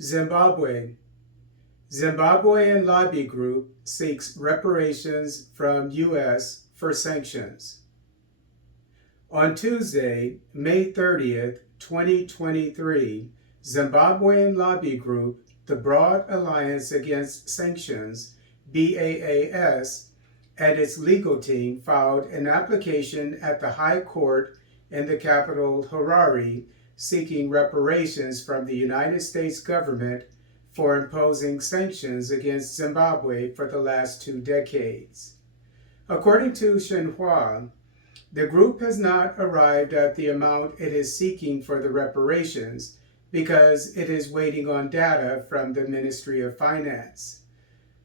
Zimbabwe. Zimbabwean lobby group seeks reparations from U.S. for sanctions. On Tuesday, May 30th, 2023, Zimbabwean lobby group, the Broad Alliance Against Sanctions, BAAS, and its legal team filed an application at the High Court in the capital Harare seeking reparations from the United States government for imposing sanctions against Zimbabwe for the last 2 decades. According to Xinhua, the group has not arrived at the amount it is seeking for the reparations because it is waiting on data from the Ministry of Finance.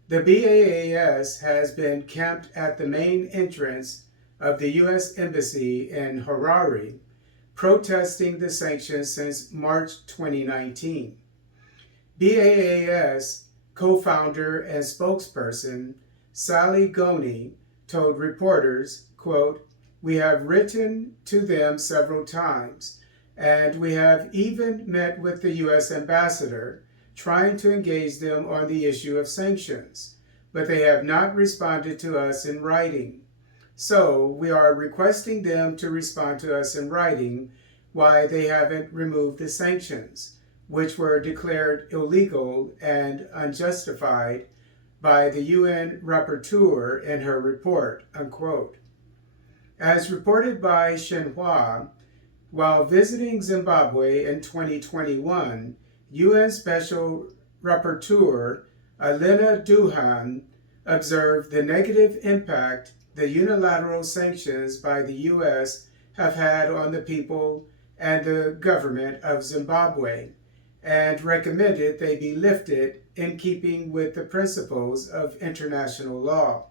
The BAAS has been camped at the main entrance of the U.S. Embassy in Harare, protesting the sanctions since March 2019. BAAS co-founder and spokesperson Sally Ngoni told reporters, quote, "We have written to them several times, and we have even met with the U.S. ambassador, trying to engage them on the issue of sanctions, but they have not responded to us in writing. So we are requesting them to respond to us in writing why they haven't removed the sanctions, which were declared illegal and unjustified by the UN rapporteur in her report," unquote. As reported by Xinhua, while visiting Zimbabwe in 2021, UN Special Rapporteur Alena Douhan observed the negative impact the unilateral sanctions by the U.S. have had on the people and the government of Zimbabwe, and recommended they be lifted in keeping with the principles of international law.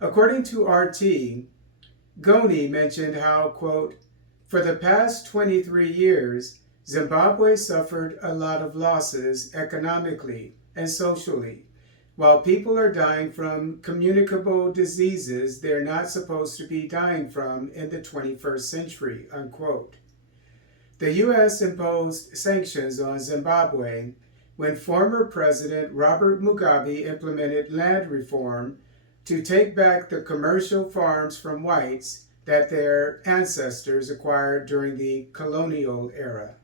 According to RT, Ngoni mentioned how, quote, "For the past 23 years, Zimbabwe suffered a lot of losses economically and socially, while people are dying from communicable diseases they're not supposed to be dying from in the 21st century," unquote. The U.S. imposed sanctions on Zimbabwe when former President Robert Mugabe implemented land reform to take back the commercial farms from whites that their ancestors acquired during the colonial era.